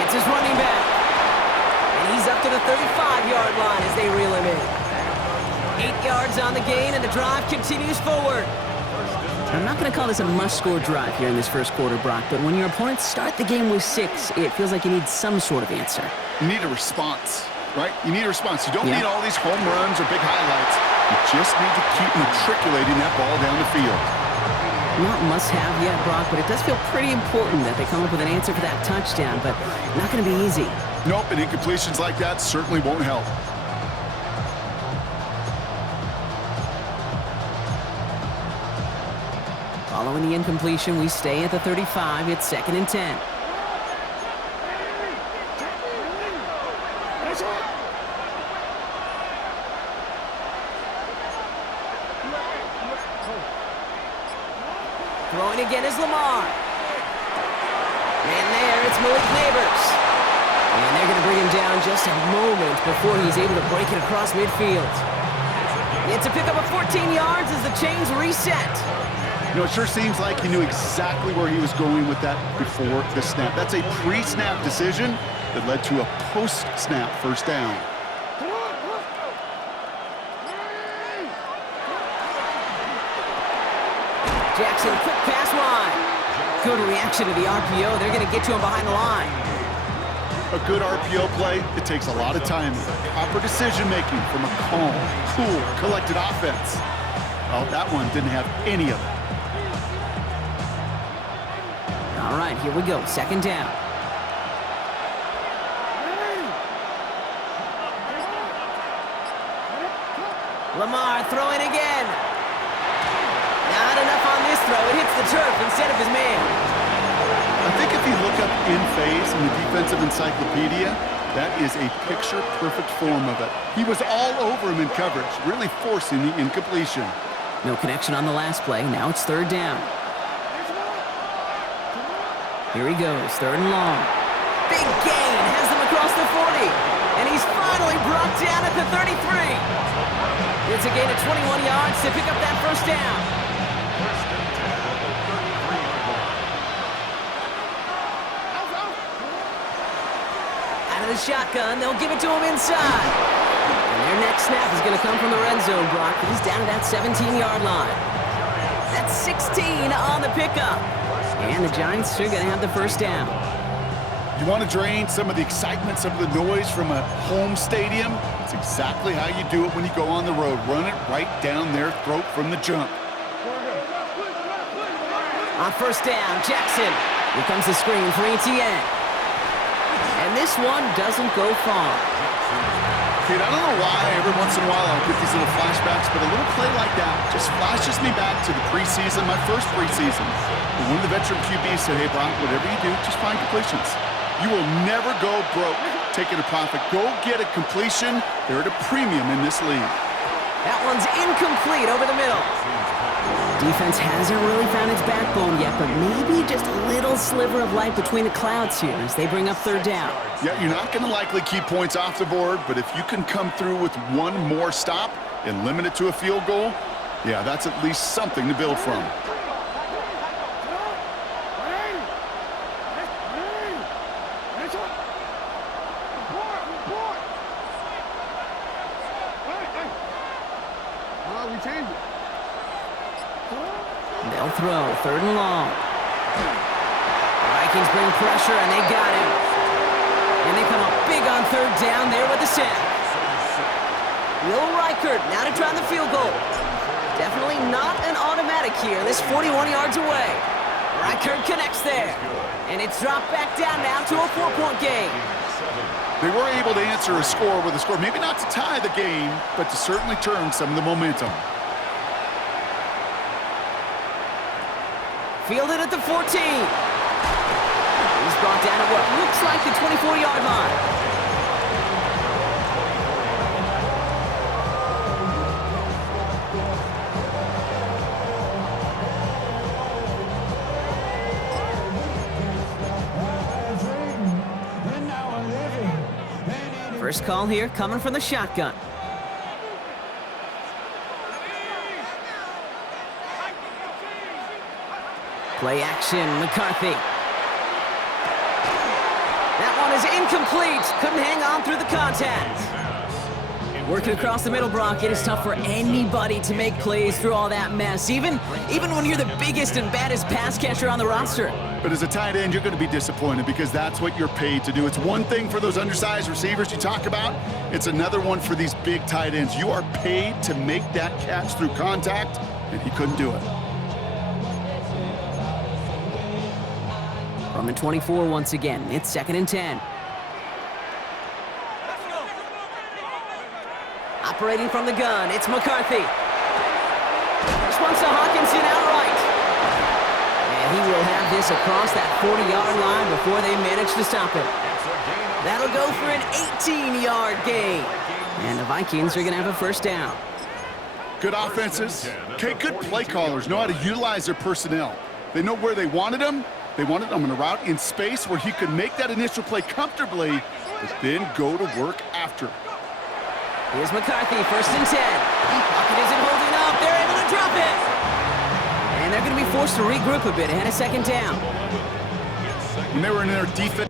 It's his running back. And he's up to the 35-yard line as they reel him in. 8 yards on the gain, and the drive continues forward. I'm not going to call this a must-score drive here in this first quarter, Brock, but when your opponents start the game with 6, it feels like you need some sort of answer. You need a response, right? You need a response. You don't need all these home runs or big highlights. You just need to keep matriculating that ball down the field. Not must-have yet, Brock, but it does feel pretty important that they come up with an answer for that touchdown, but not going to be easy. Nope, and incompletions like that certainly won't help. Following the incompletion, we stay at the 35. It's 2nd and 10. Throwing again is Lamar. And there, it's Malik Neighbors. And they're going to bring him down just a moment before he's able to break it across midfield. It's a pickup of 14 yards as the chains reset. You know, it sure seems like he knew exactly where he was going with that before the snap. That's a pre-snap decision that led to a post-snap first down. Jackson, quick pass wide. Good reaction to the RPO. They're going to get to him behind the line. A good RPO play, it takes a lot of time. Proper decision-making from a calm, cool, collected offense. Well, that one didn't have any of it. All right, here we go. 2nd down. Lamar throwing again. Not enough on this throw. It hits the turf instead of his man. I think if you look up in phase in the defensive encyclopedia, that is a picture-perfect form of it. He was all over him in coverage, really forcing the incompletion. No connection on the last play. Now it's 3rd down. Here he goes, 3rd and long. Big gain has them across the 40. And he's finally brought down at the 33. It's a gain of 21 yards to pick up that first down. Out of the shotgun, they'll give it to him inside. And their next snap is going to come from the red zone, Brock. He's down to that 17-yard line. That's 16 on the pickup. And the Giants are going to have the first down. You want to drain some of the excitement, some of the noise from a home stadium? It's exactly how you do it when you go on the road. Run it right down their throat from the jump. On first down, Jackson. Here comes the screen for Etienne. And this one doesn't go far. Kid, I don't know why every once in a while I'll get these little flashbacks, but a little play like that just flashes me back to the preseason, my first preseason. When one of the veteran QBs said, hey, Brock, whatever you do, just find completions. You will never go broke taking a profit. Go get a completion. They're at a premium in this league. That one's incomplete over the middle. Defense hasn't really found its backbone yet, but maybe just a little sliver of light between the clouds here as they bring up 3rd down. Yeah, you're not going to likely keep points off the board, but if you can come through with one more stop and limit it to a field goal, yeah, that's at least something to build from. They'll throw, 3rd and long. Vikings bring pressure, and they got him. And they come up big on 3rd down there with the sack. Will Reichert now to try the field goal. Definitely not an automatic here. This 41 yards away. Reichert connects there. And it's dropped back down now to a 4-point game. They were able to answer a score with a score. Maybe not to tie the game, but to certainly turn some of the momentum. Fielded at the 14. He's brought down at what looks like the 24-yard line. First call here coming from the shotgun. Play action, McCarthy. That one is incomplete. Couldn't hang on through the contact. Working across the middle, Brock, it is tough for anybody to make plays through all that mess, even when you're the biggest and baddest pass catcher on the roster. But as a tight end, you're going to be disappointed because that's what you're paid to do. It's one thing for those undersized receivers you talk about. It's another one for these big tight ends. You are paid to make that catch through contact, and he couldn't do it. From the 24 once again, it's 2nd and 10. Operating from the gun, it's McCarthy. This one's to Hawkinson outright. And he will have this across that 40-yard line before they manage to stop it. That'll go for an 18-yard gain. And the Vikings are going to have a first down. Good offenses. Okay, good play callers know how to utilize their personnel. They know where they wanted them. They wanted them on a route in space where he could make that initial play comfortably, but then go to work after. Here's McCarthy, 1st and 10. Pocket isn't holding up. They're able to drop it. And they're going to be forced to regroup a bit ahead of 2nd down. When they were in their defense.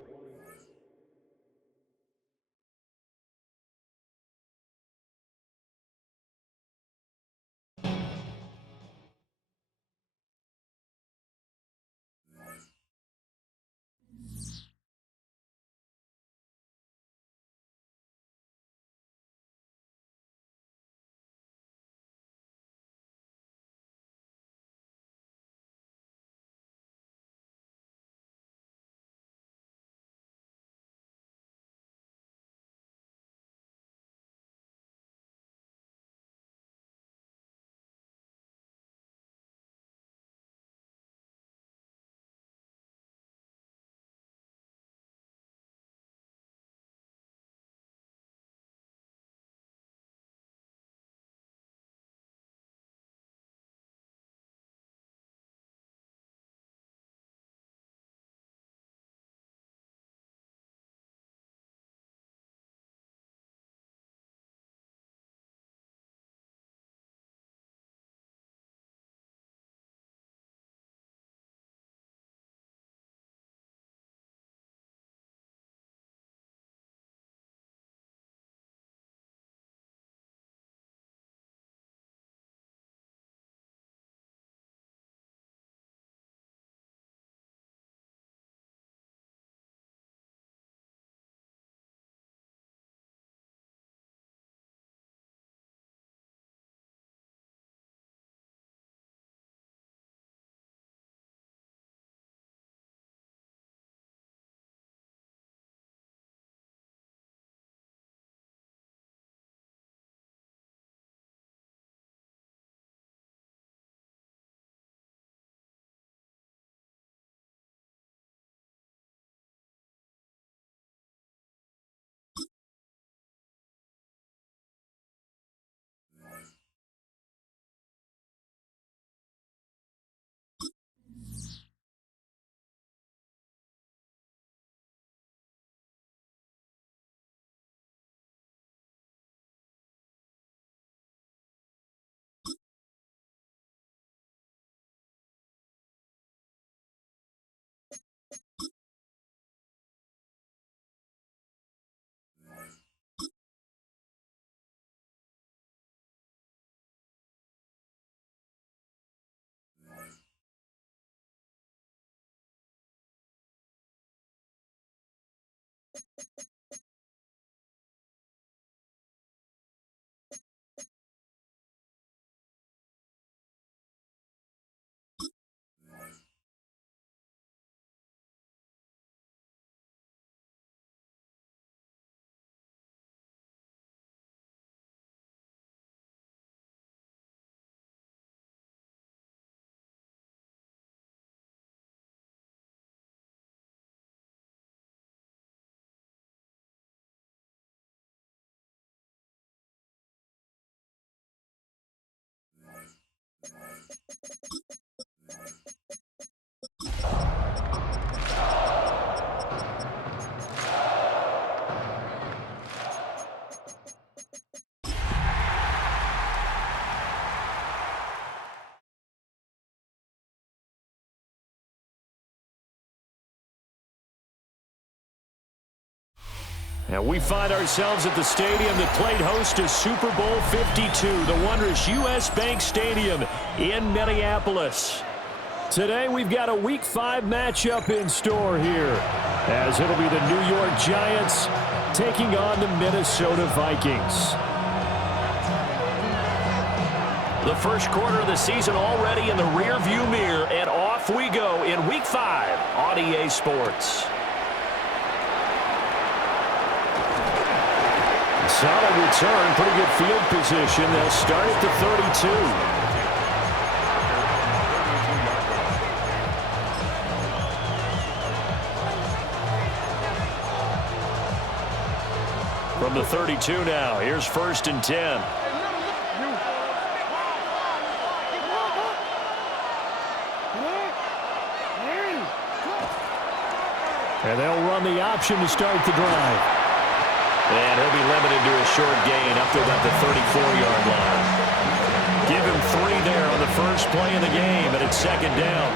And we find ourselves at the stadium that played host to Super Bowl 52, the wondrous U.S. Bank Stadium in Minneapolis. Today we've got a Week 5 matchup in store here, as it'll be the New York Giants taking on the Minnesota Vikings. The first quarter of the season already in the rearview mirror, and off we go in Week 5 on EA Sports. Solid return, pretty good field position. They'll start at the 32. From the 32 now, here's 1st and 10. And they'll run the option to start the drive. And he'll be limited to a short gain up to about the 34-yard line. Give him 3 there on the first play of the game, and it's 2nd down.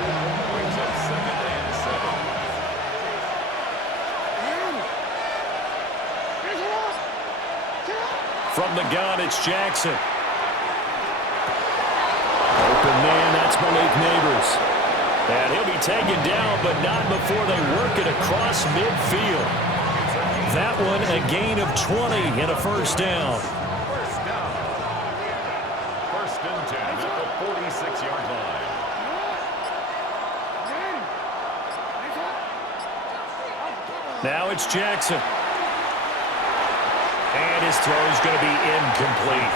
From the gun, it's Jackson. Open man, that's Malik Neighbors. And he'll be taken down, but not before they work it across midfield. That one a gain of 20 and a 1st down. 1st and 10 at the 46-yard line. Now it's Jackson. And his throw is going to be incomplete.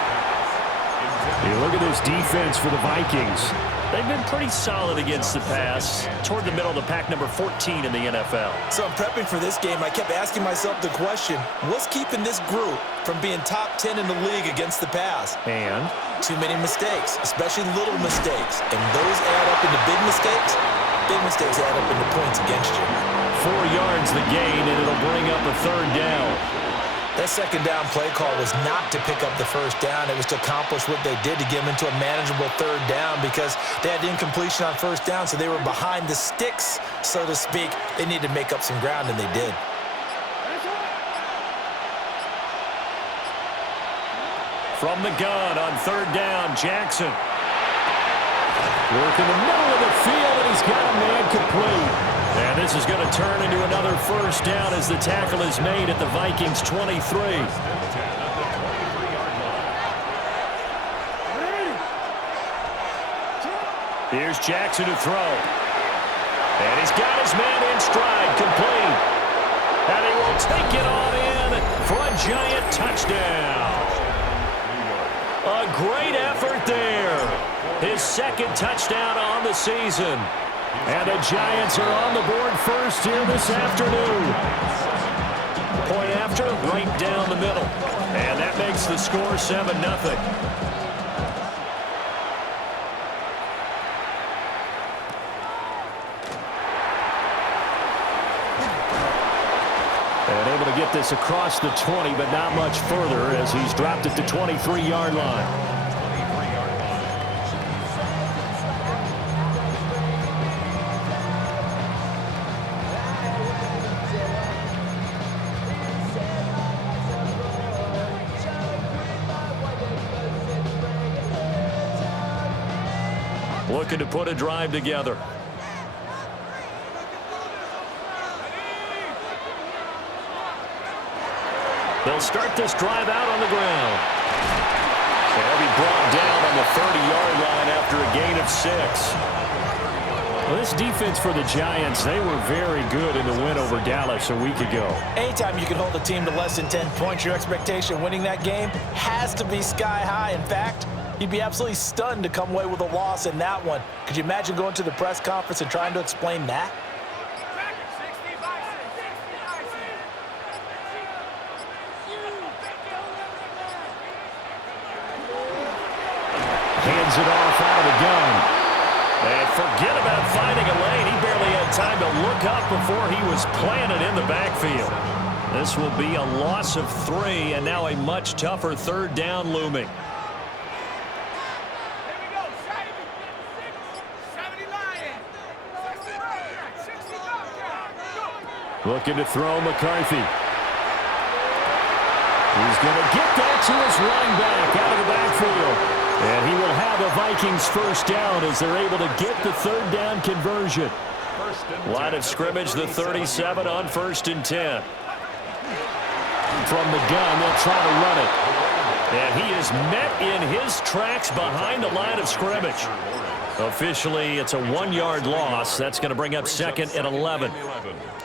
You look at this defense for the Vikings. They've been pretty solid against the pass, toward the middle of the pack, number 14 in the NFL. So I'm prepping for this game. I kept asking myself the question, what's keeping this group from being top 10 in the league against the pass? And? Too many mistakes, especially little mistakes. And those add up into big mistakes. Big mistakes add up into points against you. 4 yards the gain, and it'll bring up a 3rd down. That 2nd down play call was not to pick up the 1st down. It was to accomplish what they did to get them into a manageable 3rd down because they had incompletion on 1st down, so they were behind the sticks, so to speak. They needed to make up some ground, and they did. From the gun on 3rd down, Jackson. Work in the middle of the field, and he's got a man complete. And this is going to turn into another 1st down as the tackle is made at the Vikings' 23. Here's Jackson to throw. And he's got his man in stride, complete. And he will take it on in for a Giant touchdown. A great effort there. His 2nd touchdown on the season. And the Giants are on the board first here this afternoon. Point after, right down the middle. And that makes the score 7-0. And able to get this across the 20, but not much further as he's dropped at the 23-yard line. Looking to put a drive together. They'll start this drive out on the ground. They'll be brought down on the 30-yard line after a gain of 6. Well, this defense for the Giants, they were very good in the win over Dallas a week ago. Anytime you can hold a team to less than 10 points, your expectation of winning that game has to be sky high. In fact, you'd be absolutely stunned to come away with a loss in that one. Could you imagine going to the press conference and trying to explain that? Hands it off out of the gun. And forget about finding a lane. He barely had time to look up before he was planted in the backfield. This will be a loss of 3, and now a much tougher 3rd down looming. Looking to throw McCarthy. He's going to get that to his running back out of the backfield. And he will have a Vikings first down as they're able to get the third down conversion. Line of scrimmage, the 37 on 1st and 10. From the gun, they'll try to run it. And he is met in his tracks behind the line of scrimmage. Officially, it's a 1-yard loss. That's going to bring up 2nd and 11.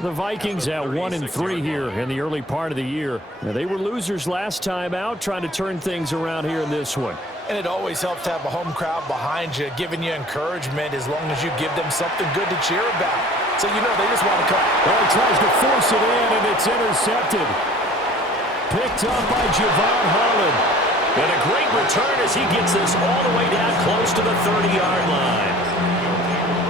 The Vikings at 1-3 here in the early part of the year. Now, they were losers last time out, trying to turn things around here in this one. And it always helps to have a home crowd behind you, giving you encouragement as long as you give them something good to cheer about. So you know they just want to come. Well, he tries to force it in, and it's intercepted. Picked up by Javon Holland. And a great return as he gets this all the way down close to the 30-yard line.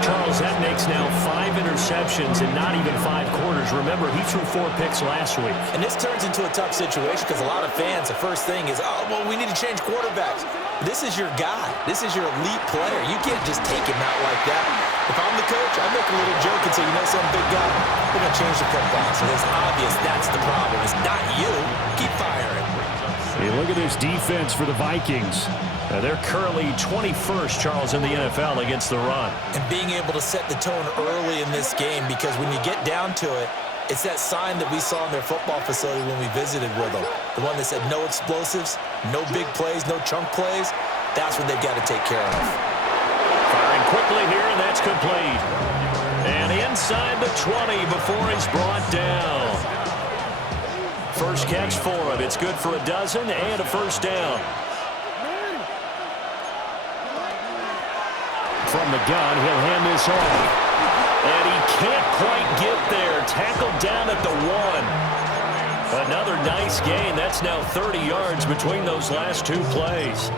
Charles, that makes now 5 interceptions in not even 5 quarters. Remember, he threw 4 picks last week. And this turns into a tough situation because a lot of fans, the first thing is, oh, well, we need to change quarterbacks. This is your guy. This is your elite player. You can't just take him out like that. If I'm the coach, I make a little joke and say, you know some big guy, we're going to change the football. So it's obvious that's the problem. It's not you. Keep firing. Hey, look at this defense for the Vikings. They're currently 21st, Charles, in the NFL against the run. And being able to set the tone early in this game, because when you get down to it, it's that sign that we saw in their football facility when we visited with them. The one that said no explosives, no big plays, no chunk plays. That's what they've got to take care of. Firing quickly here, and that's complete. And inside the 20 before he's brought down. First catch for him. It's good for a dozen and a first down. From the gun, he'll hand this off. And he can't quite get there. Tackled down at the 1. Another nice gain. That's now 30 yards between those last 2 plays.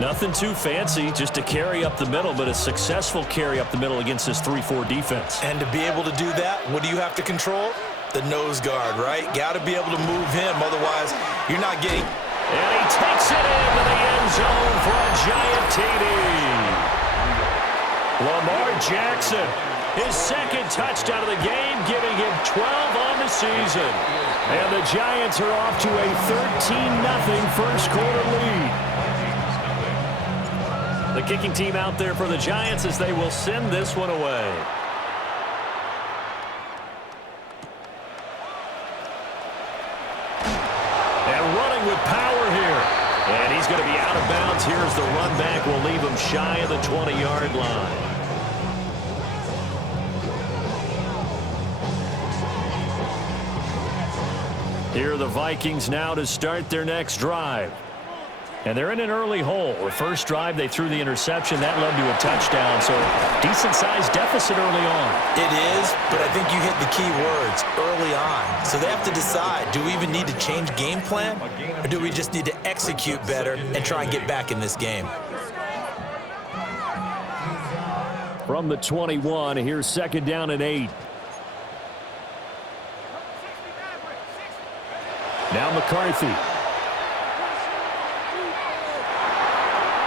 Nothing too fancy, just a carry up the middle, but a successful carry up the middle against this 3-4 defense. And to be able to do that, what do you have to control? The nose guard, right? Got to be able to move him, otherwise you're not getting. And he takes it into the end zone for a giant TD. Lamar Jackson, his 2nd touchdown of the game, giving him 12 on the season. And the Giants are off to a 13-0 first quarter lead. The kicking team out there for the Giants as they will send this one away. And running with power here. And he's going to be out of bounds here as the run back will leave him shy of the 20-yard line. Here are the Vikings now to start their next drive. And they're in an early hole. The first drive, they threw the interception. That led to a touchdown, so decent-sized deficit early on. It is, but I think you hit the key words, early on. So they have to decide, do we even need to change game plan, or do we just need to execute better and try and get back in this game? From the 21, here's 2nd down and 8. Now McCarthy.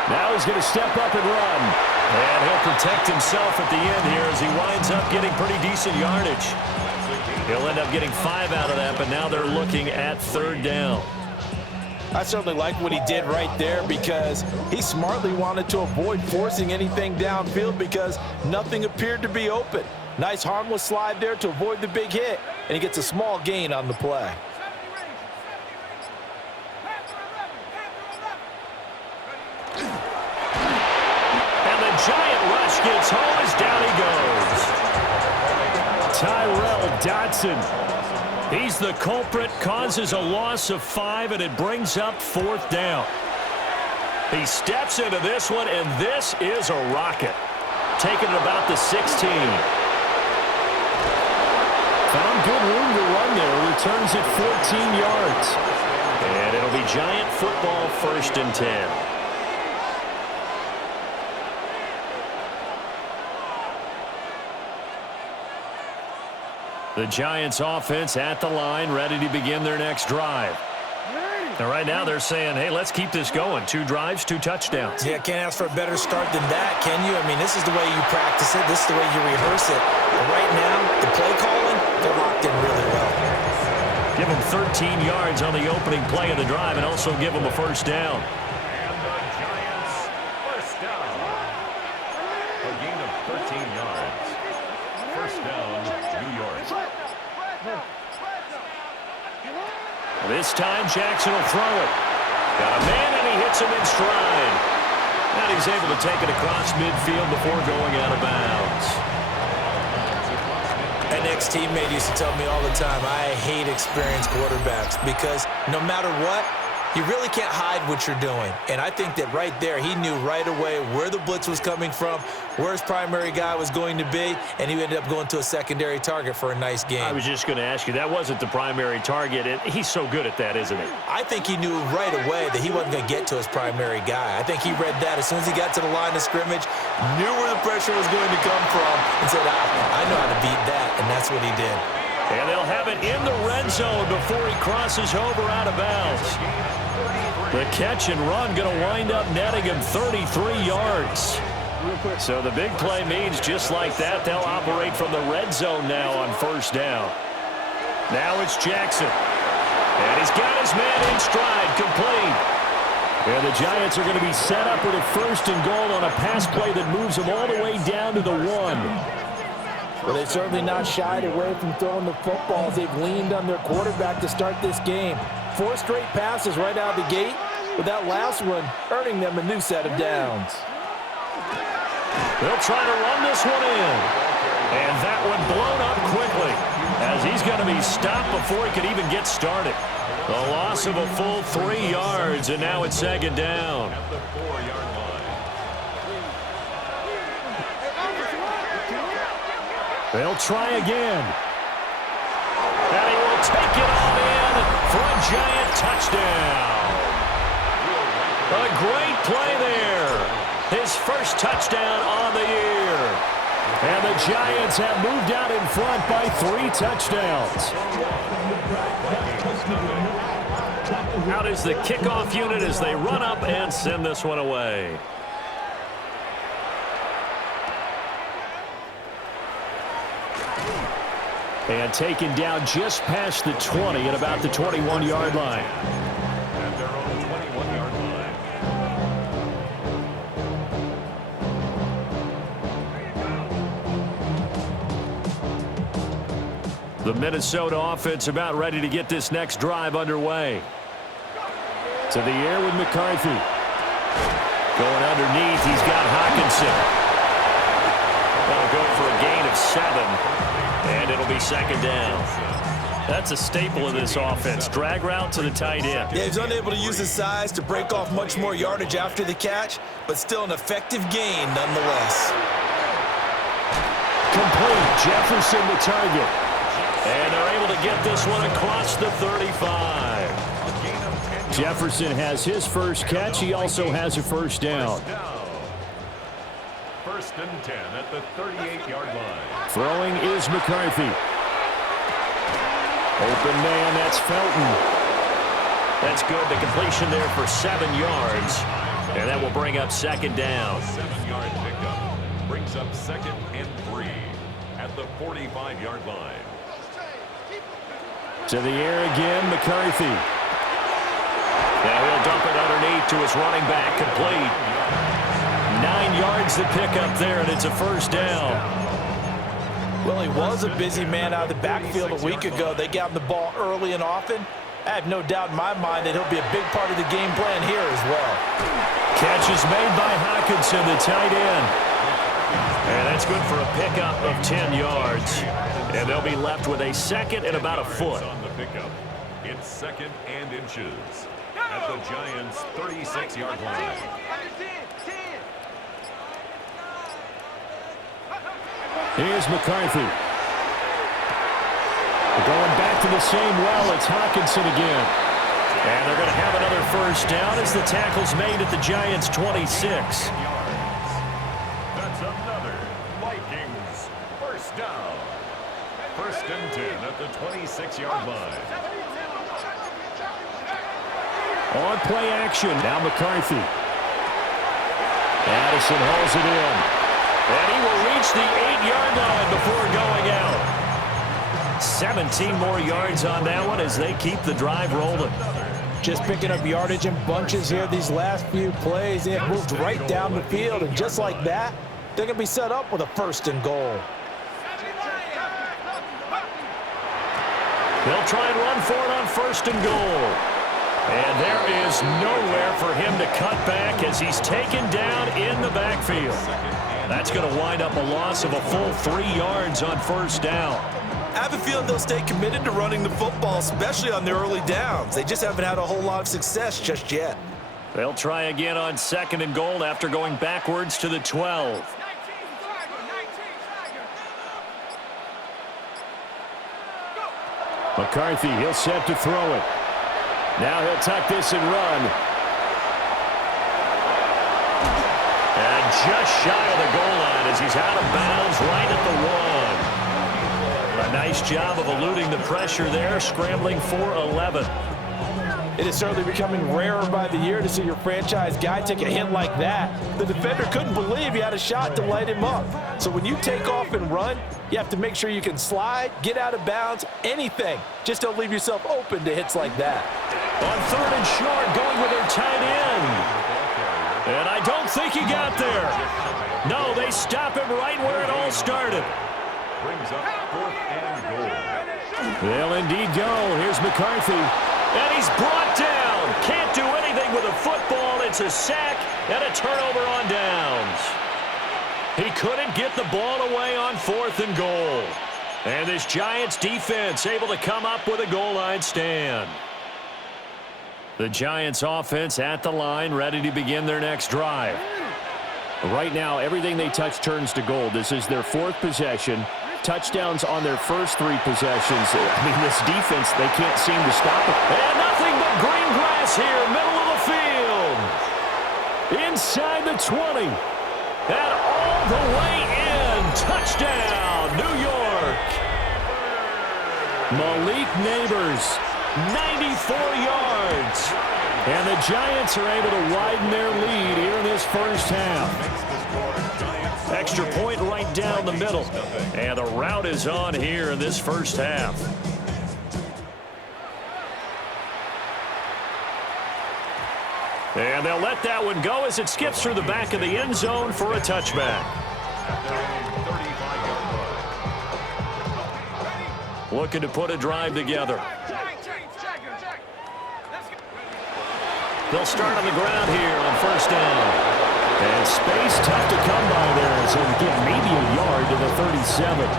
Now he's going to step up and run. And he'll protect himself at the end here as he winds up getting pretty decent yardage. He'll end up getting 5 out of that, but now they're looking at 3rd down. I certainly like what he did right there because he smartly wanted to avoid forcing anything downfield because nothing appeared to be open. Nice harmless slide there to avoid the big hit, and he gets a small gain on the play. Giant rush gets home as down he goes. Tyrell Dodson. He's the culprit, causes a loss of 5, and it brings up 4th down. He steps into this one, and this is a rocket. Taking it about the 16. Found good room to run there. Returns it 14 yards. And it'll be Giant football 1st and 10. The Giants offense at the line, ready to begin their next drive. And right now they're saying, hey, let's keep this going. 2 drives, 2 touchdowns. Yeah, can't ask for a better start than that, can you? I mean, this is the way you practice it. This is the way you rehearse it. But right now, the play calling, they're locked in really well. Give them 13 yards on the opening play of the drive and also give them a first down. And the Giants first down. A gain of 13 yards. First down, New York. This time Jackson will throw it. Got a man and he hits him in stride. And he's able to take it across midfield before going out of bounds. An ex-teammate used to tell me all the time, I hate experienced quarterbacks because no matter what, you really can't hide what you're doing. And I think that right there, he knew right away where the blitz was coming from, where his primary guy was going to be, and he ended up going to a secondary target for a nice game. I was just going to ask you, that wasn't the primary target, and he's so good at that, isn't he? I think he knew right away that he wasn't going to get to his primary guy. I think he read that as soon as he got to the line of scrimmage, knew where the pressure was going to come from, and said, I know how to beat that, and that's what he did. And they'll have it in the red zone before he crosses over out of bounds. The catch and run going to wind up netting him 33 yards. So the big play means just like that, they'll operate from the red zone now on first down. Now it's Jackson. And he's got his man in stride, complete. And the Giants are going to be set up with a first and goal on a pass play that moves them all the way down to the 1. Well, they've certainly not shied away from throwing the football as they've leaned on their quarterback to start this game. 4 straight passes right out of the gate, with that last one earning them a new set of downs. They'll try to run this one in. And that one blown up quickly as he's going to be stopped before he could even get started. The loss of a full 3 yards, and now it's second down. At the 4-yard line. They'll try again. And he will take it on in for a Giant touchdown. A great play there. His first touchdown on the year. And the Giants have moved out in front by 3 touchdowns. Out is the kickoff unit as they run up and send this one away. And taken down just past the 20 at about the 21-yard line. At their own 21-yard line. The Minnesota offense about ready to get this next drive underway. To the air with McCarthy. Going underneath, he's got Hockenson. That'll go for a gain of 7. And it'll be second down. That's a staple of this offense. Drag route to the tight end. Yeah, he's unable to use his size to break off much more yardage after the catch, but still an effective gain nonetheless. Complete. Jefferson the target. And they're able to get this one across the 35. Jefferson has his first catch. He also has a first down. First and 10 at the 38-yard line. Throwing is McCarthy. Open man, that's Felton. That's good. The completion there for 7 yards. And that will bring up second down. 7-yard pickup brings up second and 3 at the 45-yard line. To the air again, McCarthy. Now he'll dump it underneath to his running back, complete. 9 yards to pick up there, and it's a first down. Well, he was a busy man out of the backfield a week ago. They got him the ball early and often. I have no doubt in my mind that he'll be a big part of the game plan here as well. Catch is made by Hockenson, the tight end. And that's good for a pickup of 10 yards. And they'll be left with a second and about a foot. On the pickup, it's second and inches at the Giants' 36-yard line. Here's McCarthy. Going back to the same well, it's Hockenson again. And they're going to have another first down as the tackle's made at the Giants' 26. That's another Vikings first down. First and 10 at the 26-yard line. On play action, now McCarthy. Addison hauls it in. And he will reach the 8-yard line before going out. 17 more yards on that one as they keep the drive rolling. Just picking up yardage in bunches here these last few plays. They have moved right down the field, and just like that, they're going to be set up with a 1st and goal. They'll try and run for it on 1st and goal. And there is nowhere for him to cut back as he's taken down in the backfield. That's going to wind up a loss of a full 3 yards on 1st down. I have a feeling they'll stay committed to running the football, especially on their early downs. They just haven't had a whole lot of success just yet. They'll try again on 2nd and goal after going backwards to the 12. McCarthy, he'll set to throw it. Now he'll tuck this and run. And just shy of the goal line as he's out of bounds right at the 1. A nice job of eluding the pressure there, scrambling for 11. It is certainly becoming rarer by the year to see your franchise guy take a hit like that. The defender couldn't believe he had a shot to light him up. So when you take off and run, you have to make sure you can slide, get out of bounds, anything. Just don't leave yourself open to hits like that. On 3rd and short, going with their tight end. And I don't think he got there. No, they stop him right where it all started. Brings up 4th and goal. They'll indeed go. Here's McCarthy. And he's brought down. Can't do anything with a football. It's a sack and a turnover on downs. He couldn't get the ball away on 4th and goal. And this Giants defense able to come up with a goal line stand. The Giants offense at the line, ready to begin their next drive. Right now, everything they touch turns to gold. This is their 4th possession. Touchdowns on their first 3 possessions. I mean, this defense, they can't seem to stop it. And nothing but green grass here, middle of the field. Inside the 20. And all the way in. Touchdown, New York. Malik Neighbors, 94 yards. And the Giants are able to widen their lead here in this first half. Extra point right down the middle. And the route is on here in this first half. And they'll let that one go as it skips through the back of the end zone for a touchback. Looking to put a drive together. They'll start on the ground here on 1st down. And space tough to come by there. So again, maybe a yard to the 37.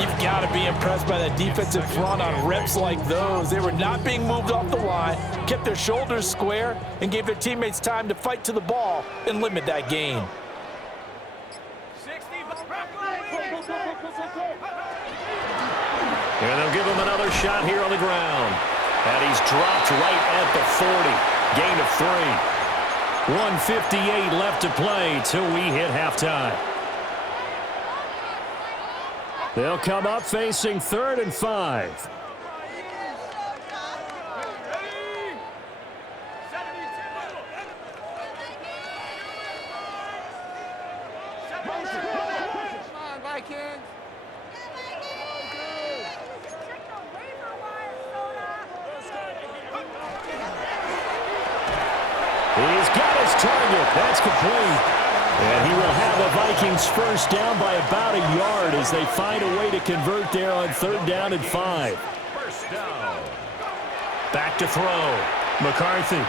You've got to be impressed by that defensive front on reps like those. They were not being moved off the line, kept their shoulders square, and gave their teammates time to fight to the ball and limit that gain. And they'll give him another shot here on the ground. And he's dropped right at the 40. Gain of 3. 1:58 left to play till we hit halftime. They'll come up facing 3rd and 5. He's got his target. That's complete. And he will have a Vikings first down by about a yard as they find a way to convert there on 3rd down and 5. First down. Back to throw. McCarthy.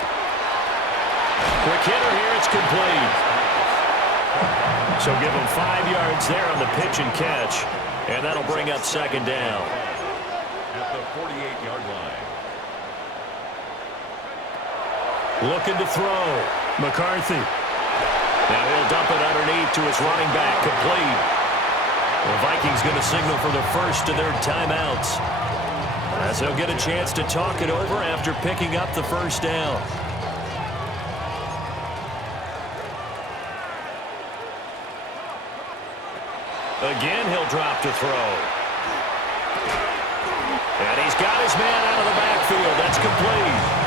Quick hitter here. It's complete. So give him 5 yards there on the pitch and catch. And that'll bring up 2nd down. At the 48-yard line. Looking to throw. McCarthy. Now he'll dump it underneath to his running back. Complete. The Vikings going to signal for the first of their timeouts, as they'll get a chance to talk it over after picking up the first down. Again, he'll drop to throw. And he's got his man out of the backfield. That's complete.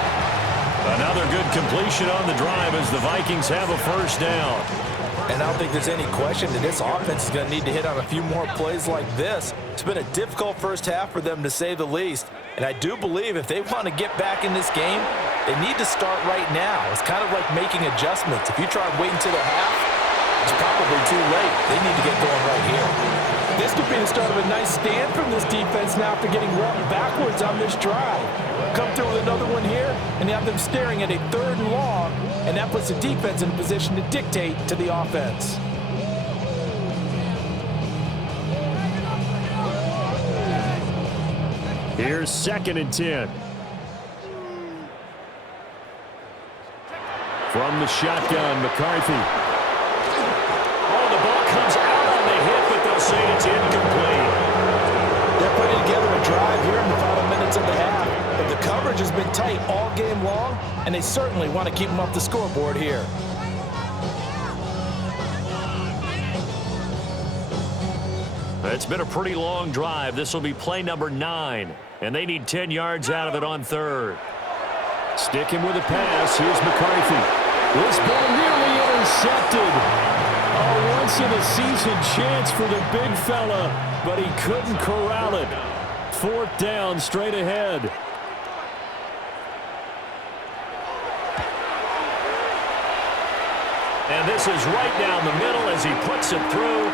Another good completion on the drive as the Vikings have a first down. And I don't think there's any question that this offense is going to need to hit on a few more plays like this. It's been a difficult first half for them, to say the least. And I do believe if they want to get back in this game, they need to start right now. It's kind of like making adjustments. If you try and wait until the half, it's probably too late. They need to get going right here. This could be the start of a nice stand from this defense now after getting walked backwards on this drive. Come through with another one here, and have them staring at a 3rd and long, and that puts the defense in a position to dictate to the offense. Here's 2nd and 10. From the shotgun, McCarthy. Oh, the ball comes out on the hit, but they'll say it's incomplete. They're putting together a drive here in the final minutes of the half. But the coverage has been tight all game long, and they certainly want to keep them off the scoreboard here. It's been a pretty long drive. This will be play number 9, and they need 10 yards out of it on 3rd. Sticking with the pass, here's McCarthy. This ball nearly intercepted. A once-in-a-season chance for the big fella, but he couldn't corral it. 4th down, straight ahead. And this is right down the middle as he puts it through.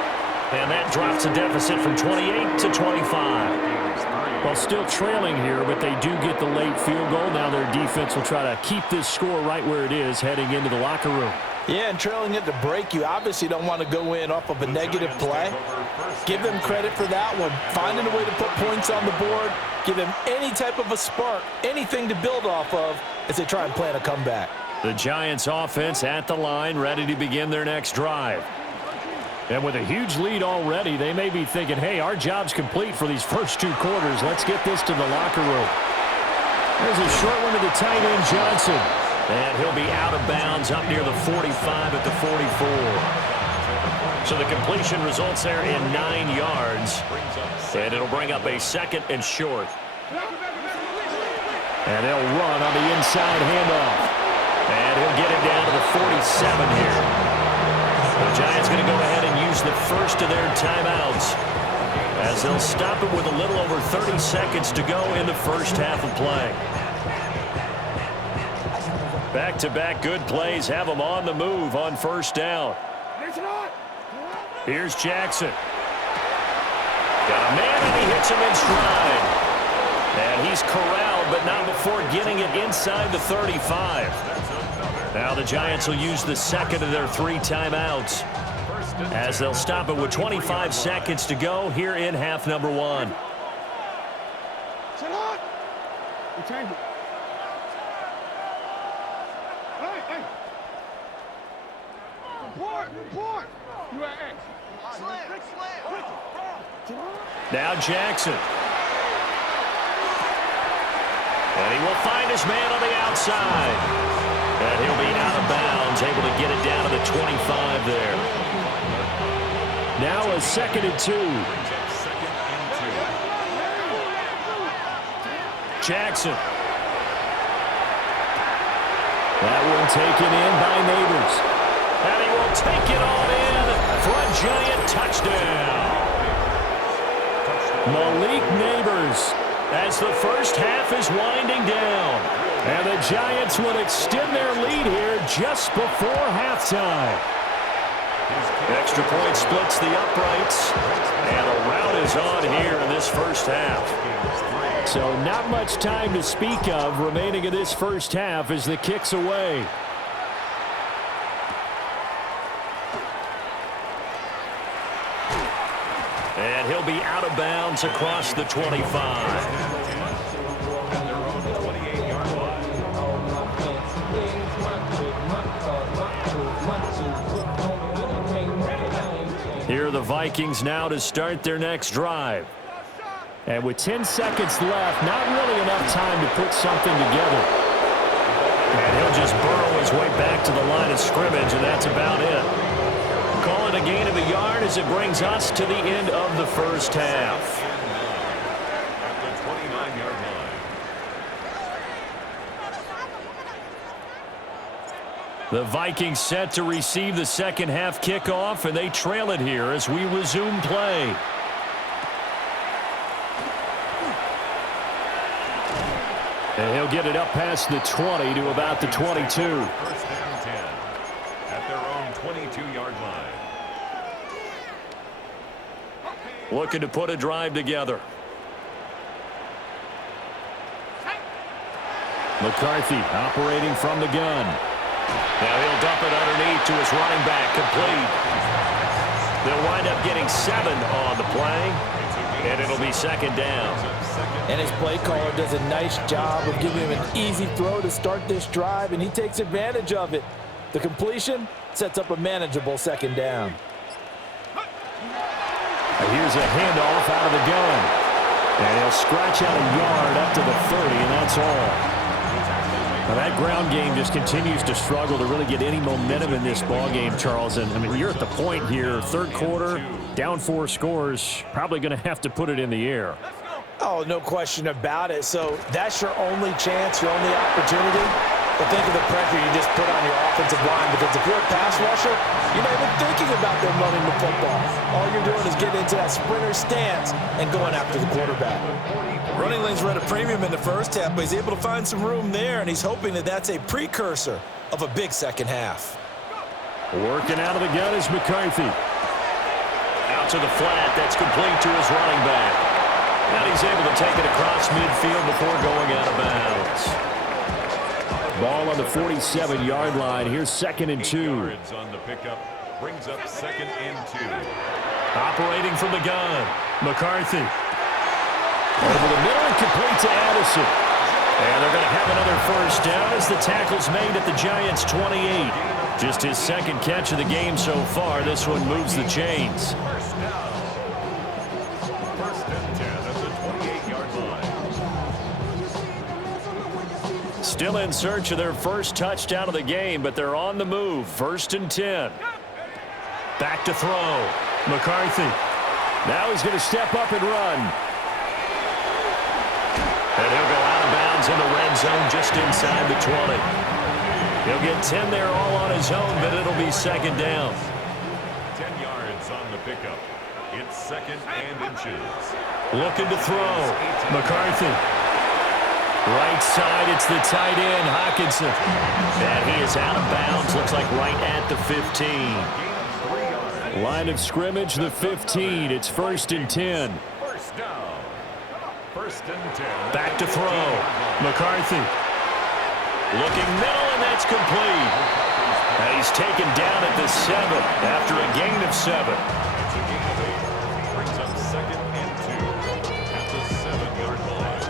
And that drops the deficit from 28 to 25. Well, still trailing here, but they do get the late field goal. Now their defense will try to keep this score right where it is heading into the locker room. Yeah, and trailing at the break, you obviously don't want to go in off of a negative play. Give them credit for that one. Finding a way to put points on the board. Give them any type of a spark, anything to build off of as they try and plan a comeback. The Giants offense at the line, ready to begin their next drive. And with a huge lead already, they may be thinking, hey, our job's complete for these first 2 quarters. Let's get this to the locker room. There's a short one to the tight end, Johnson. And he'll be out of bounds up near the 45 at the 44. So the completion results there in 9 yards. And it'll bring up a 2nd and short. And they'll run on the inside handoff. And he'll get it down to the 47 here. The Giants going to go ahead and use the first of their timeouts as they'll stop it with a little over 30 seconds to go in the first half of play. Back-to-back good plays have them on the move on 1st down. Here's Jackson. Got a man and he hits him in stride. And he's corralled, but not before getting it inside the 35. Now the Giants will use the 2nd of their 3 timeouts as they'll stop it with 25 seconds to go here in half number 1. Now Jackson. And he will find his man on the outside. And he'll be out of bounds, able to get it down to the 25 there. Now a 2nd and 2. Jackson. That one taken in by Neighbors. And he will take it on in for a Giant touchdown. Malik Neighbors as the first half is winding down. And the Giants would extend their lead here just before halftime. Extra point splits the uprights. And a rout is on here in this first half. So not much time to speak of remaining in this first half as the kick's away. And he'll be out of bounds across the 25. Here are the Vikings now to start their next drive. And with 10 seconds left, not really enough time to put something together. And he'll just burrow his way back to the line of scrimmage, and that's about it. Call it a gain of a yard as it brings us to the end of the first half. At the 29-yard line. The Vikings set to receive the second half kickoff, and they trail it here as we resume play. And he'll get it up past the 20 to about the 22. First down 10 at their own 22-yard line. Looking to put a drive together. McCarthy operating from the gun. Now he'll dump it underneath to his running back, complete. They'll wind up getting 7 on the play, and it'll be second down. And his play caller does a nice job of giving him an easy throw to start this drive, and he takes advantage of it. The completion sets up a manageable second down. And here's a handoff out of the gun. And he'll scratch out a yard up to the 30, and that's all. Now that ground game just continues to struggle to really get any momentum in this ball game, Charles. And I mean, you're at the point here, third quarter, down 4 scores, probably going to have to put it in the air. Oh, no question about it. So that's your only chance, your only opportunity. But think of the pressure you just put on your offensive line, because if you're a pass rusher, you're not even thinking about them running the football. All you're doing is getting into that sprinter stance and going after the quarterback. Running lanes were at a premium in the first half, but he's able to find some room there, and he's hoping that that's a precursor of a big second half. Working out of the gun is McCarthy. Out to the flat. That's complete to his running back. And he's able to take it across midfield before going out of bounds. Ball on the 47-yard line. Here's 2nd and 2. Yards on the pickup brings up 2nd and 2. Operating from the gun, McCarthy. Over the middle and complete to Addison. And they're going to have another first down as the tackle's made at the Giants' 28. Just his 2nd catch of the game so far. This one moves the chains. First down. First and 10 at the 28-yard line. Still in search of their first touchdown of the game, but they're on the move. 1st and 10. Back to throw. McCarthy. Now he's going to step up and run. And he'll go out of bounds in the red zone just inside the 20. He'll get 10 there all on his own, but it'll be second down. 10 yards on the pickup. It's 2nd and inches. Looking to throw. McCarthy. Right side, it's the tight end, Hockenson. And he is out of bounds, looks like right at the 15. Line of scrimmage, the 15. It's 1st and 10. First down. 1st and 10. Back to throw. McCarthy. Looking middle, and that's complete. And he's taken down at the 7 after a gain of 7. It's a gain of 8. Brings up 2nd and 2 at the 7-yard line.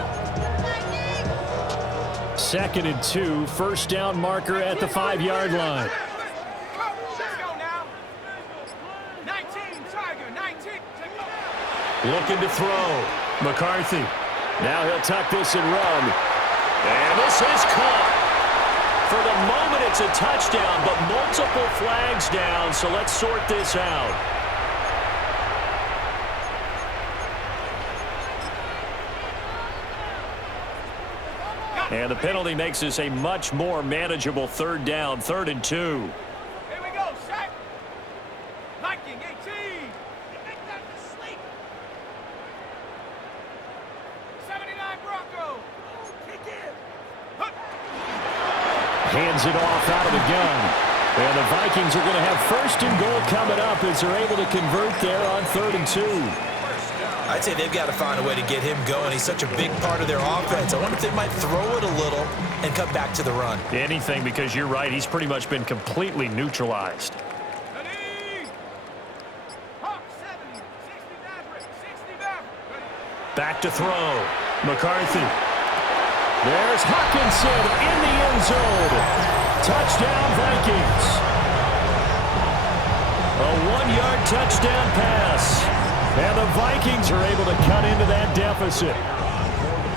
2nd and 2, first down marker at the 5-yard line. Looking to throw. McCarthy. Now he'll tuck this and run. And this is caught. For the moment, it's a touchdown, but multiple flags down, so let's sort this out. And the penalty makes this a much more manageable 3rd down, 3rd and 2. Here we go, Shaq. Viking 18. Make that the sleep. 79 Bronco. Kick in. Hands it off out of the gun. And the Vikings are going to have 1st and goal coming up as they're able to convert there on 3rd and 2. I'd say they've got to find a way to get him going. He's such a big part of their offense. I wonder if they might throw it a little and cut back to the run. Anything, because you're right. He's pretty much been completely neutralized. Back to throw. McCarthy. There's Hockenson in the end zone. Touchdown, Vikings. A 1-yard touchdown pass. And the Vikings are able to cut into that deficit.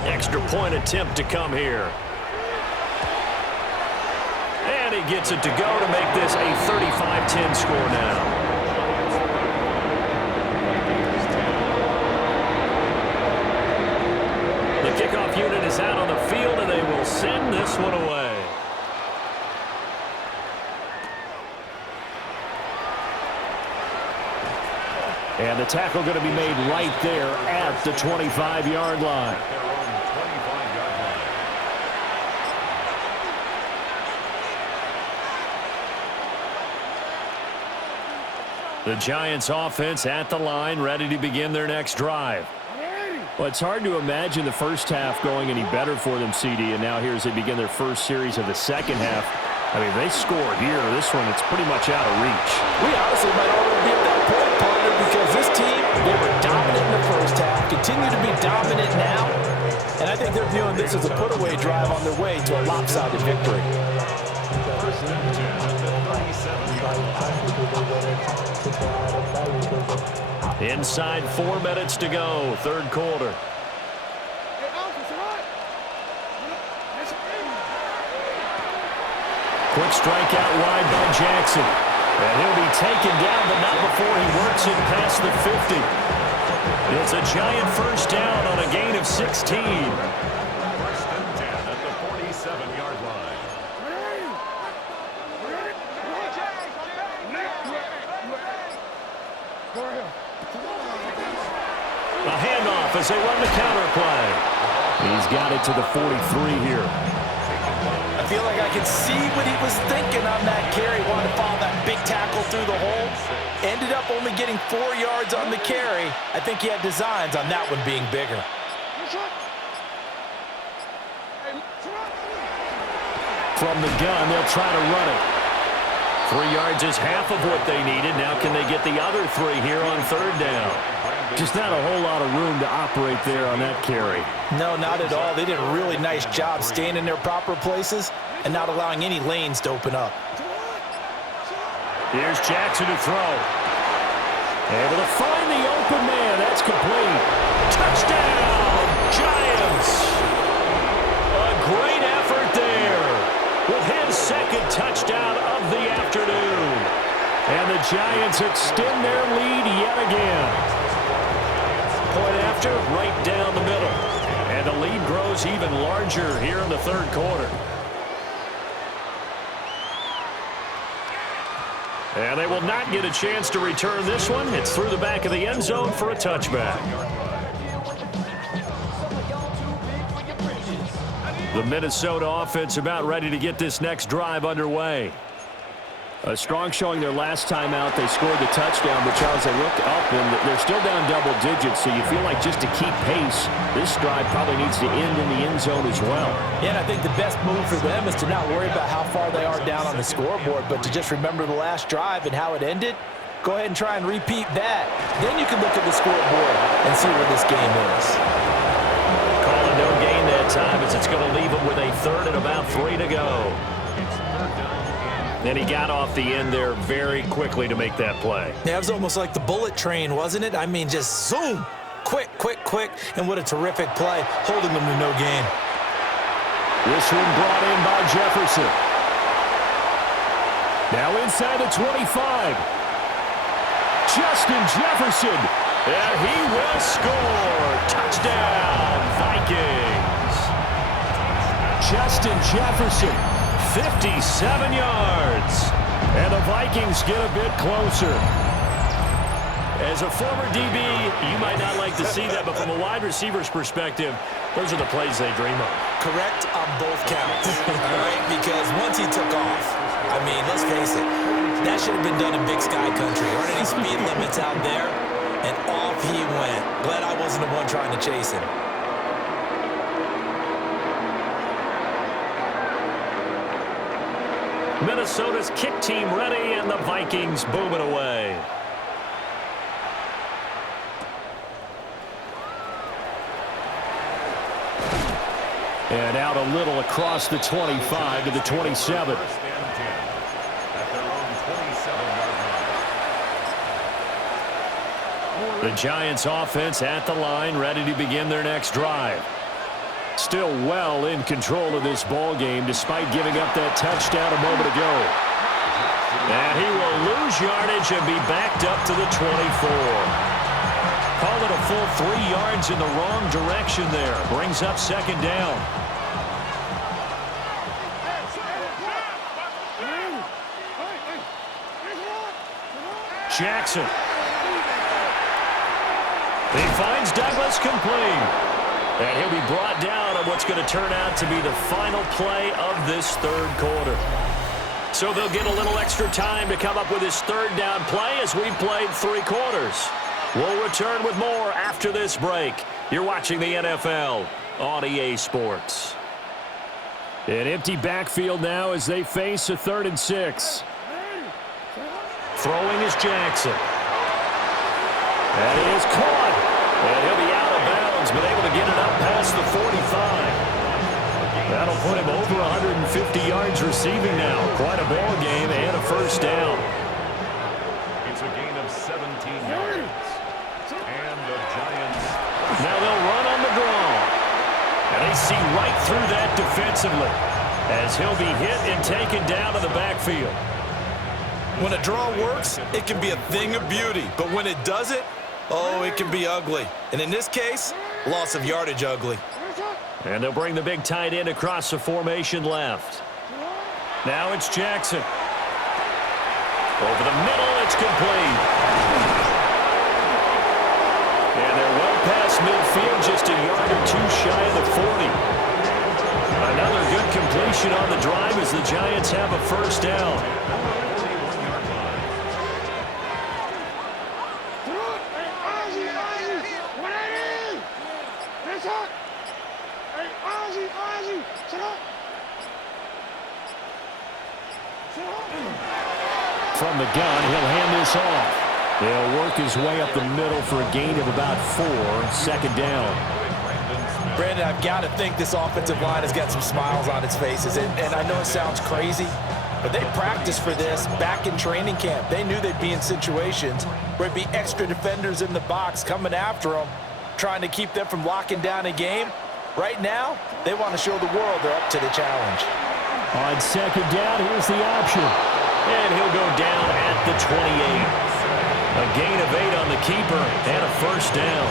Extra point attempt to come here. And he gets it to go to make this a 35-10 score now. The kickoff unit is out on the field, and they will send this one away. And the tackle going to be made right there at the 25-yard line. Their own 25-yard line. The Giants offense at the line, ready to begin their next drive. Well, it's hard to imagine the first half going any better for them, CD, and now here as they begin their first series of the second half. I mean, they score here. This one, it's pretty much out of reach. We honestly might already be at that point, partner, because this team, they were dominant in the first half, continue to be dominant now, and I think they're viewing this as a put-away drive on their way to a lopsided victory. Inside 4 minutes to go, third quarter. Quick strike out wide by Jackson. And he'll be taken down, but not before he works it past the 50. It's a Giant first down on a gain of 16. First and 10 at the 47-yard line. A handoff as they run the counter play. He's got it to the 43 here. I feel like I can see what he was thinking on that carry. Wanted to follow that big tackle through the hole. Ended up only getting 4 yards on the carry. I think he had designs on that one being bigger. From the gun, they'll try to run it. 3 yards is half of what they needed. Now can they get the other 3 here on third down? Just not a whole lot of room to operate there on that carry. No, not at all. They did a really nice job staying in their proper places and not allowing any lanes to open up. Here's Jackson to throw. Able to find the open man. That's complete. Touchdown, Giants. A great effort there with his second touchdown of the afternoon. And the Giants extend their lead yet again. Point after, right down the middle. And the lead grows even larger here in the third quarter. And they will not get a chance to return this one. It's through the back of the end zone for a touchback. The Minnesota offense about ready to get this next drive underway. A strong showing their last time out. They scored the touchdown, but Charles, they look up and they're still down double digits, so you feel like just to keep pace, this drive probably needs to end in the end zone as well. Yeah, and I think the best move for them is to not worry about how far they are down on the scoreboard, but to just remember the last drive and how it ended. Go ahead and try and repeat that. Then you can look at the scoreboard and see where this game is. Calling no gain that time as it's going to leave them with a third and about 3 to go. And he got off the end there very quickly to make that play. Yeah, it was almost like the bullet train, wasn't it? I mean, just zoom, quick, quick, quick, and what a terrific play, holding them to no gain. This one brought in by Jefferson. Now inside the 25. Justin Jefferson, and he will score. Touchdown, Vikings. Justin Jefferson. 57 yards. And the Vikings get a bit closer. As a former DB, you might not like to see that, but from a wide receiver's perspective, those are the plays they dream of. Correct on both counts, all right? Because once he took off, I mean, let's face it, that should have been done in Big Sky Country. There aren't any speed limits out there, and off he went. Glad I wasn't the one trying to chase him. Minnesota's kick team ready, and the Vikings booming away. And out a little across the 25 to the 27. First and 10 at their own 27-yard line. The Giants offense at the line, ready to begin their next drive. Still well in control of this ball game despite giving up that touchdown a moment ago. And he will lose yardage and be backed up to the 24. Call it a full 3 yards in the wrong direction there. Brings up second down. Jackson. He finds Douglas complete. And he'll be brought down on what's going to turn out to be the final play of this third quarter. So they'll get a little extra time to come up with his third down play as we played 3 quarters. We'll return with more after this break. You're watching the NFL on EA Sports. An empty backfield now as they face a 3rd and 6. Throwing is Jackson. That is caught. And he'll be out of bounds, but able to get it up past the 45. That'll put him over 150 yards receiving now. Quite a ball game and a first down. It's a gain of 17 yards. And the Giants. Now they'll run on the draw. And they see right through that defensively as he'll be hit and taken down to the backfield. When a draw works, it can be a thing of beauty. But when it doesn't, oh, it can be ugly. And in this case, loss of yardage ugly. And they'll bring the big tight end across the formation left. Now it's Jackson. Over the middle, it's complete. And they're well past midfield, just a yard or 2 shy of the 40. Another good completion on the drive as the Giants have a first down. From the gun, he'll hand this off. He'll work his way up the middle for a gain of about 4, 2nd down. Brandon, I've got to think this offensive line has got some smiles on its faces. And I know it sounds crazy, but they practiced for this back in training camp. They knew they'd be in situations where it'd be extra defenders in the box coming after them, trying to keep them from locking down a game. Right now, they want to show the world they're up to the challenge. On 2nd down, here's the option. And he'll go down at the 28. A gain of 8 on the keeper and a first down.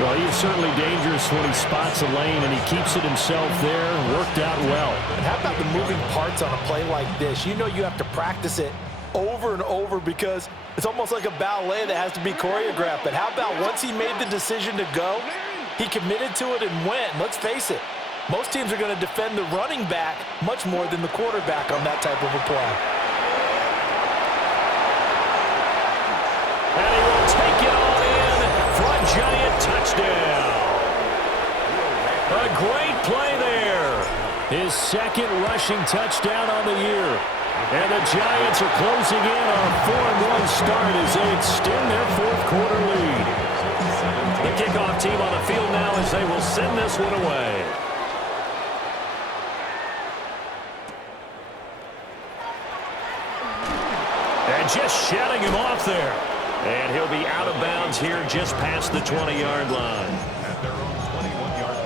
Well, he's certainly dangerous when he spots a lane, and he keeps it himself there. Worked out well. And how about the moving parts on a play like this? You know you have to practice it over and over because it's almost like a ballet that has to be choreographed. But how about once he made the decision to go, he committed to it and went. Let's face it, most teams are going to defend the running back much more than the quarterback on that type of a play. And he will take it all in for a Giant touchdown. A great play there. His 2nd rushing touchdown on the year. And the Giants are closing in on a 4-1 start as they extend their 4th quarter lead. The kickoff team on the field now as they will send this one away. And just shutting him off there. And he'll be out of bounds here just past the 20-yard line. At their own 21-yard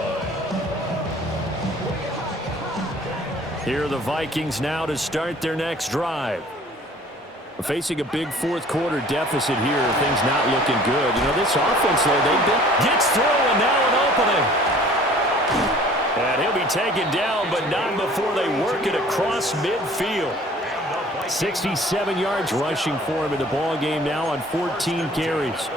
line. Here are the Vikings now to start their next drive. Facing a big 4th quarter deficit here, things not looking good. You know, this offense, though, gets through and now an opening. And he'll be taken down, but not before they work it across midfield. 67 yards rushing for him in the ball game now on 14 carries.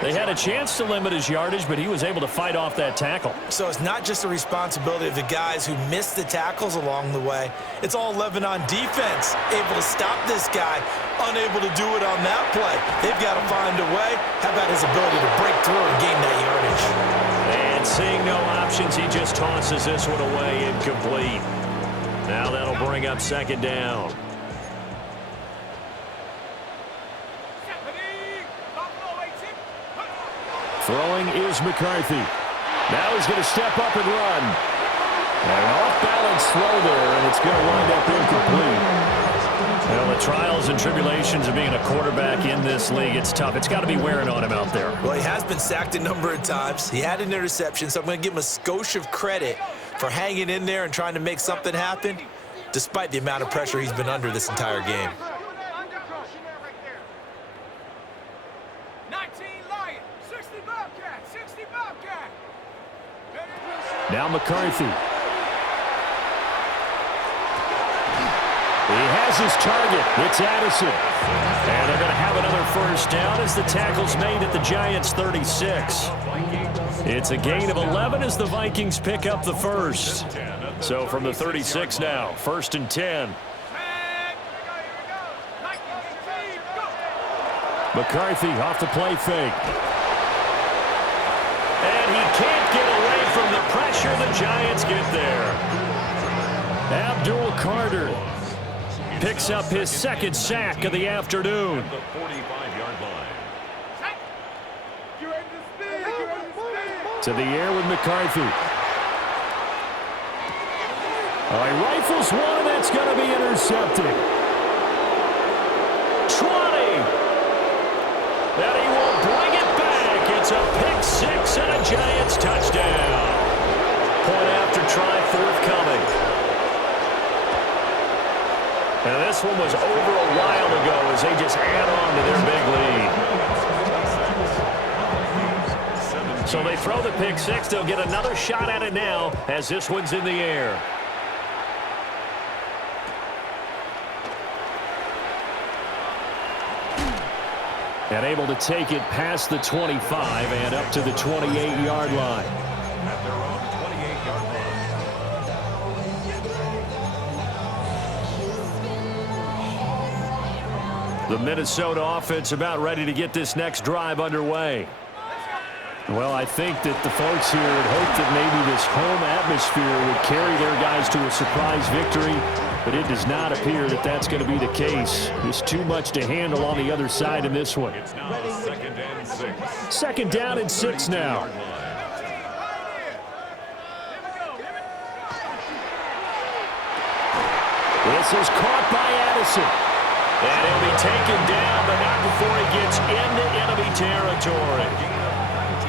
They had a chance to limit his yardage, but he was able to fight off that tackle. So it's not just the responsibility of the guys who missed the tackles along the way. It's all 11 on defense, able to stop this guy, unable to do it on that play. They've got to find a way. How about his ability to break through and gain that yardage? And seeing no options, he just tosses this one away incomplete. Now that'll bring up 2nd down. Throwing is McCarthy. Now he's going to step up and run. And an off-balance throw there, and it's going to wind up incomplete. Well, the trials and tribulations of being a quarterback in this league, it's tough. It's got to be wearing on him out there. Well, he has been sacked a number of times. He had an interception, so I'm going to give him a skosh of credit for hanging in there and trying to make something happen, despite the amount of pressure he's been under this entire game. Now McCarthy. He has has his target. It's Addison. And they're going to have another first down as the tackle's made at the Giants' 36. It's a gain of 11 as the Vikings pick up the first. So from the 36 now, 1st and 10. McCarthy off the play fake. And he can't get away from the pressure. The Giants get there. Abdul Carter picks up his 2nd sack of the afternoon. The 45-yard line. To the air with McCarthy. All right, rifles one, and that's going to be intercepted. 20. And he will bring it back. It's a pick 6 and a Giants touchdown. Point after try forthcoming. And this one was over a while ago as they just add on to their big lead. So they throw the pick 6. They'll get another shot at it now as this one's in the air. And able to take it past the 25 and up to the 28-yard line. At their own 28-yard line. The Minnesota offense about ready to get this next drive underway. Well, I think that the folks here would hope that maybe this home atmosphere would carry their guys to a surprise victory, but it does not appear that that's going to be the case. There's too much to handle on the other side in this one. It's now 2nd and 6. 2nd down and 6 now. This is caught by Addison. And he'll be taken down, but not before he gets into enemy territory.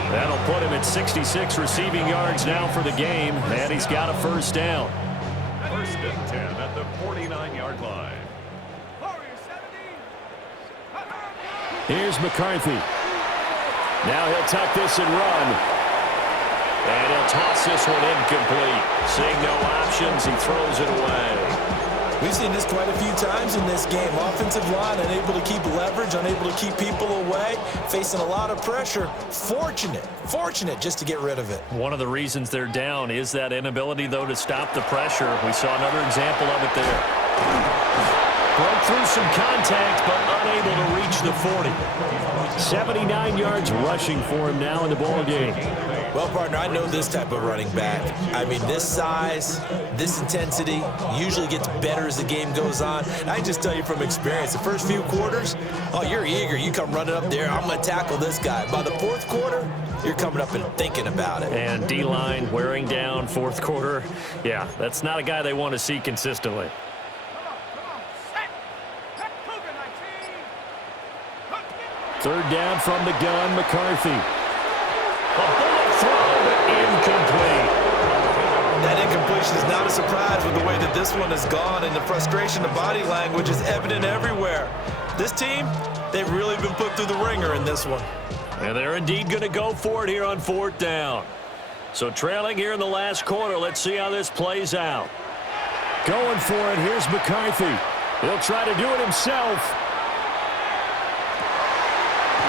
That'll put him at 66 receiving yards now for the game, and he's got a first down. 1st and 10 at the 49-yard line. Here's McCarthy. Now he'll tuck this and run. And he'll toss this one incomplete. Seeing no options, he throws it away. We've seen this quite a few times in this game. Offensive line unable to keep leverage, unable to keep people away, facing a lot of pressure. Fortunate just to get rid of it. One of the reasons they're down is that inability, though, to stop the pressure. We saw another example of it there. Broke through some contact, but unable to reach the 40. 79 yards rushing for him now in the ball game. Well, partner, I know this type of running back. I mean, this size, this intensity usually gets better as the game goes on. And I can just tell you from experience, the first few quarters, oh, you're eager. You come running up there, I'm going to tackle this guy. By the 4th quarter, you're coming up and thinking about it. And D-line wearing down 4th quarter. Yeah, that's not a guy they want to see consistently. 3rd down from the gun, McCarthy. A bullet throw, but incomplete. That incompletion is not a surprise with the way that this one has gone, and the frustration, the body language is evident everywhere. This team, they've really been put through the ringer in this one. And they're indeed going to go for it here on 4th down. So trailing here in the last quarter, let's see how this plays out. Going for it, here's McCarthy. He'll try to do it himself.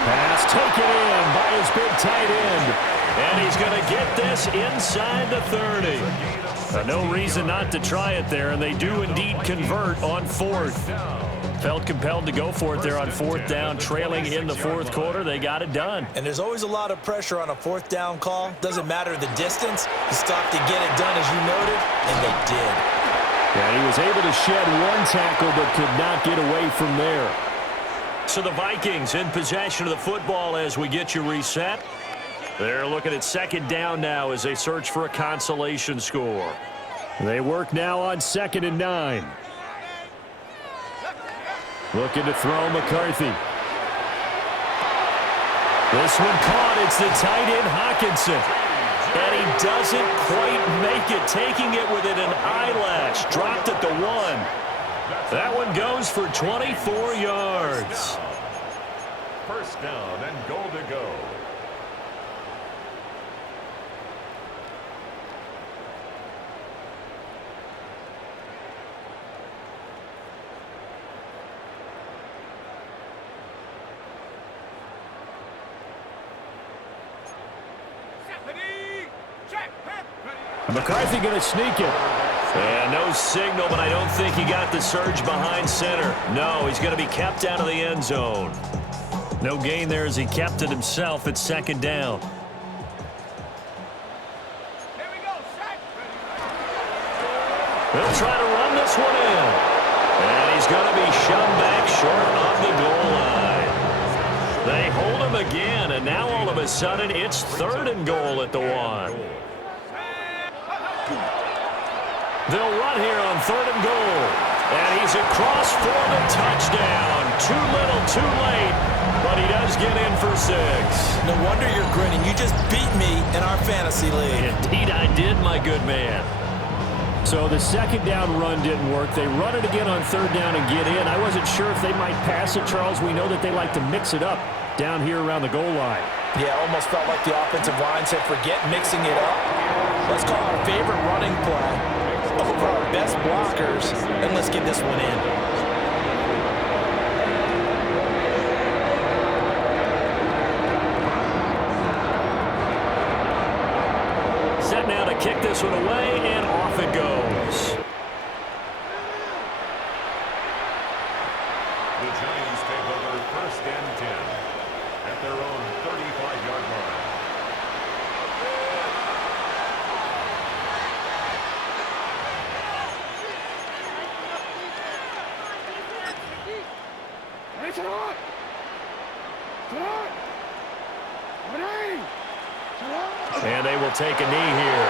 Pass taken in by his big tight end. And he's going to get this inside the 30. No reason not to try it there, and they do indeed convert on 4th. Felt compelled to go for it there on 4th down, trailing in the 4th quarter. They got it done. And there's always a lot of pressure on a 4th down call. Doesn't matter the distance. You stop to get it done, as you noted, and they did. Yeah, he was able to shed one tackle, but could not get away from there. So the Vikings in possession of the football as we get you reset. They're looking at 2nd down now as they search for a consolation score. They work now on 2nd and 9. Looking to throw McCarthy. This one caught. It's the tight end Hawkinson. And he doesn't quite make it, taking it within an eyelash. Dropped at the 1. That one goes for 24 yards. 1st down and goal to go. McCarthy going to sneak it. And no signal, but I don't think he got the surge behind center. No, he's going to be kept out of the end zone. No gain there as he kept it himself at second down. Here we go, Shaq. They'll try to run this one in. And he's going to be shoved back short of the goal line. They hold him again, and now all of a sudden it's 3rd and goal at the 1. They'll run here on 3rd and goal. And he's across for the touchdown. Too little, too late. But he does get in for 6. No wonder you're grinning. You just beat me in our fantasy league. Indeed I did, my good man. So the second down run didn't work. They run it again on 3rd down and get in. I wasn't sure if they might pass it, Charles. We know that they like to mix it up down here around the goal line. Yeah, almost felt like the offensive line said, forget mixing it up. Let's call our favorite running play over our best blockers, and let's get this one in. Set now to kick this one away, and off it goes. The Giants take over 1st and 10 at their own 35-yard line. And they will take a knee here.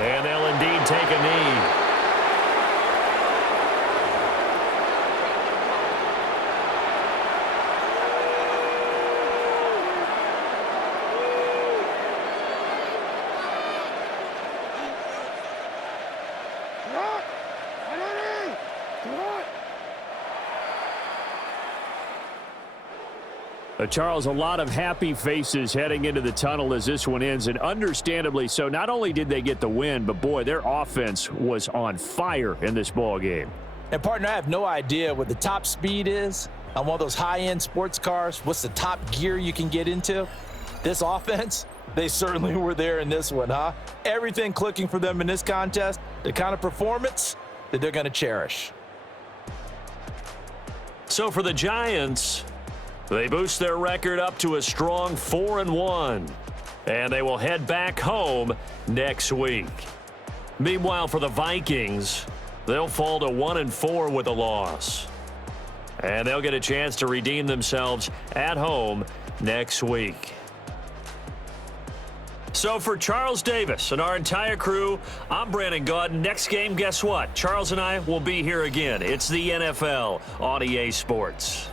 And they'll indeed take a knee. Charles, a lot of happy faces heading into the tunnel as this one ends, and understandably so. Not only did they get the win, but boy, their offense was on fire in this ball game. And partner, I have no idea what the top speed is on one of those high-end sports cars. What's the top gear you can get into? This offense, they certainly were there in this one, huh? Everything clicking for them in this contest, the kind of performance that they're going to cherish. So for the Giants, they boost their record up to a strong 4-1, and they will head back home next week. Meanwhile, for the Vikings, they'll fall to 1-4 with a loss, and they'll get a chance to redeem themselves at home next week. So for Charles Davis and our entire crew, I'm Brandon Gaudin. Next game, guess what? Charles and I will be here again. It's the NFL on EA Sports.